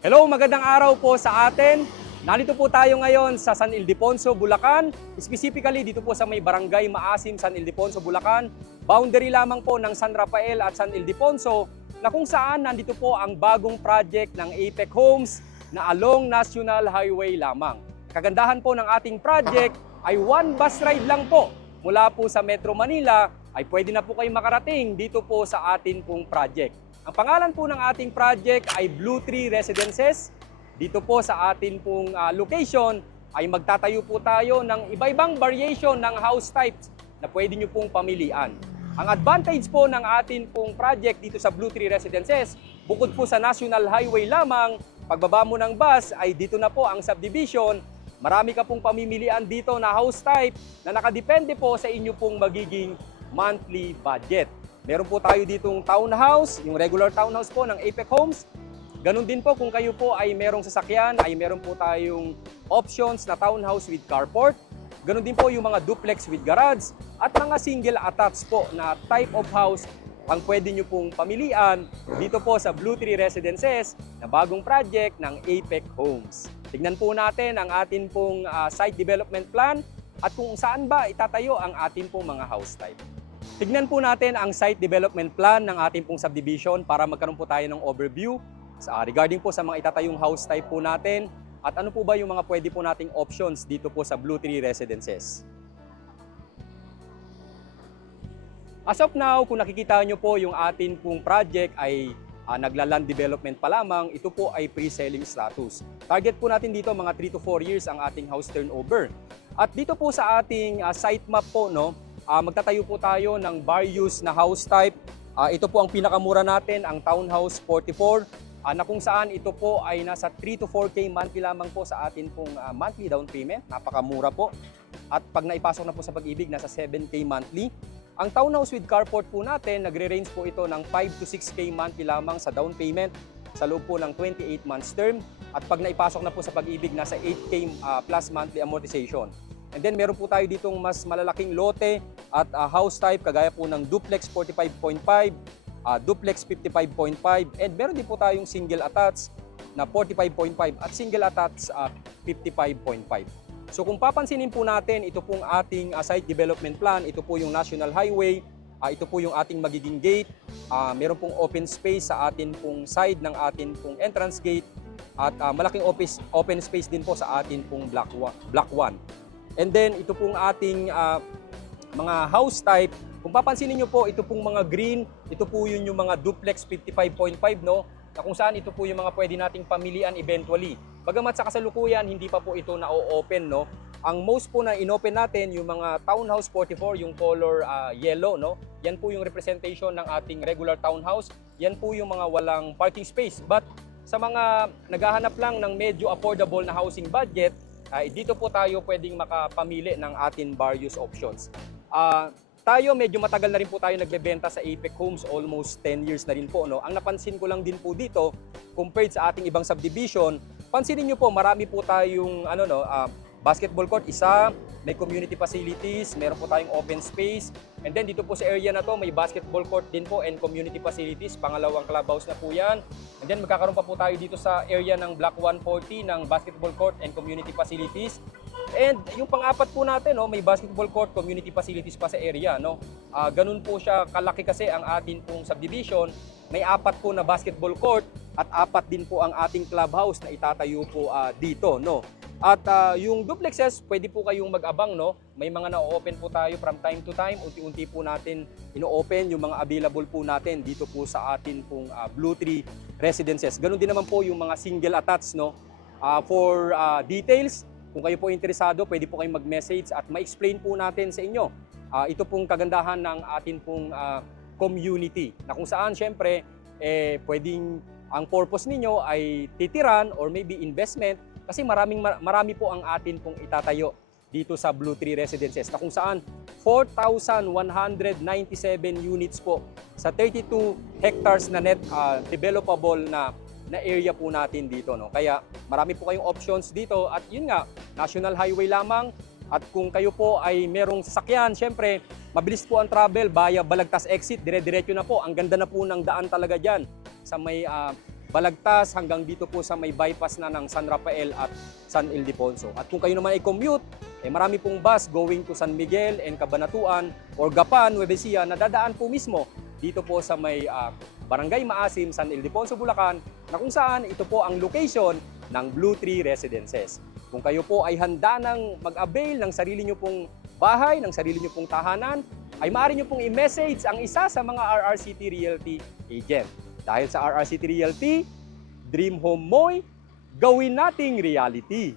Hello, magandang araw po sa atin. Nandito po tayo ngayon sa San Ildefonso, Bulacan. Specifically dito po sa may Barangay Maasim, San Ildefonso, Bulacan. Boundary lamang po ng San Rafael at San Ildefonso na kung saan nandito po ang bagong project ng Apex Homes na along National Highway lamang. Kagandahan po ng ating project ay one bus ride lang po. Mula po sa Metro Manila ay pwede na po kayo makarating dito po sa atin pong project. Ang pangalan po ng ating project ay Blue Tree Residences. Dito po sa atin pong location ay magtatayo po tayo ng iba-ibang variation ng house types na pwede nyo pong pamilian. Ang advantage po ng atin pong project dito sa Blue Tree Residences, bukod po sa National Highway lamang, pagbaba mo ng bus ay dito na po ang subdivision. Marami ka pong pamimilian dito na house type na nakadepende po sa inyo pong magiging monthly budget. Meron po tayo ditong townhouse, yung regular townhouse po ng Apex Homes. Ganon din po kung kayo po ay merong sasakyan, ay meron po tayong options na townhouse with carport. Ganon din po yung mga duplex with garage at mga single attached po na type of house ang pwede nyo pong pamilian dito po sa Blue Tree Residences na bagong project ng Apex Homes. Tignan po natin ang atin pong site development plan at kung saan ba itatayo ang atin pong mga house type. Tignan po natin ang site development plan ng ating pong subdivision para magkaroon po tayo ng overview regarding po sa mga itatayong house type po natin at ano po ba yung mga pwede po nating options dito po sa Blue Tree Residences. As of now, kung nakikita nyo po yung ating pong project ay nagla-land development pa lamang, ito po ay pre-selling status. Target po natin dito mga 3 to 4 years ang ating house turnover. At dito po sa ating site map po, magtatayo po tayo ng various na house type. Ito po ang pinakamura natin, ang Townhouse 44, na kung saan ito po ay nasa 3 to 4K monthly lamang po sa atin pong monthly down payment. Napakamura po. At pag naipasok na po sa Pag-ibig, nasa 7K monthly. Ang Townhouse with carport po natin, nagre-range po ito ng 5 to 6K monthly lamang sa down payment sa loob po ng 28 months term. At pag naipasok na po sa Pag-ibig, nasa 8K plus monthly amortization. And then meron po tayo ditong mas malalaking lote at house type kagaya po ng duplex 45.5, duplex 55.5, and meron din po tayong single attached na 45.5 at single attached 55.5. So kung papansinin po natin, ito pong ating site development plan, ito po yung National Highway, ito po yung ating magiging gate, meron pong open space sa atin pong side ng atin pong entrance gate at malaking open space din po sa atin pong block 1. And then ito pong ating mga house type, kung papansinin nyo po, ito pong mga green, ito po yun yung mga duplex 55.5, no? Na kung saan ito po yung mga pwede nating pamilian eventually. Bagamat sa kasalukuyan, hindi pa po ito na-open, no? Ang most po na inopen natin, yung mga Townhouse 44, yung color yellow, no? Yan po yung representation ng ating regular townhouse. Yan po yung mga walang parking space. But sa mga naghahanap lang ng medyo affordable na housing budget, dito po tayo pwedeng makapamili ng atin various options. Tayo medyo matagal na rin po tayo nagbebenta sa Apex Homes, almost 10 years na rin po. No? Ang napansin ko lang din po dito, compared sa ating ibang subdivision, pansinin nyo po, marami po tayong basketball court, isa, may community facilities, meron po tayong open space, and then dito po sa area na to, may basketball court din po and community facilities, pangalawang clubhouse na po yan. And then magkakaroon pa po tayo dito sa area ng Block 140 ng basketball court and community facilities. And yung pang-apat po natin, may basketball court, community facilities pa sa area. Ganun po siya kalaki kasi ang atin pong subdivision. May 4 po na basketball court at 4 din po ang ating clubhouse na itatayo po dito. At yung duplexes, pwede po kayong mag-abang. May mga na-open po tayo from time to time. Unti-unti po natin ino-open yung mga available po natin dito po sa atin pong Blue Tree Residences. Ganun din naman po yung mga single attached. For details, kung kayo po interesado, pwede po kayong mag-message at ma-explain po natin sa inyo. Ito pong kagandahan ng atin pong community na kung saan syempre pwedeng ang purpose ninyo ay titiran or maybe investment kasi marami po ang atin pong itatayo dito sa Blue Tree Residences na kung saan 4,197 units po sa 32 hectares na net developable na area po natin dito. Kaya marami po kayong options dito at yun nga, National Highway lamang. At kung kayo po ay merong sasakyan, syempre, mabilis po ang travel via Balagtas exit, dire-diretso na po. Ang ganda na po ng daan talaga dyan sa may Balagtas hanggang dito po sa may bypass na ng San Rafael at San Ildefonso. At kung kayo naman ay commute, marami pong bus going to San Miguel and Cabanatuan or Gapan, Nueva Ecija na dadaan po mismo dito po sa may Barangay Maasim, San Ildefonso, Bulacan, na kung saan ito po ang location ng Blue Tree Residences. Kung kayo po ay handa ng mag-avail ng sarili nyo pong bahay, ng sarili nyo pong tahanan, ay maaari nyo pong i-message ang isa sa mga RRCT Realty agent. Dahil sa RRCT Realty, Dream Home Mo'y gawin nating reality.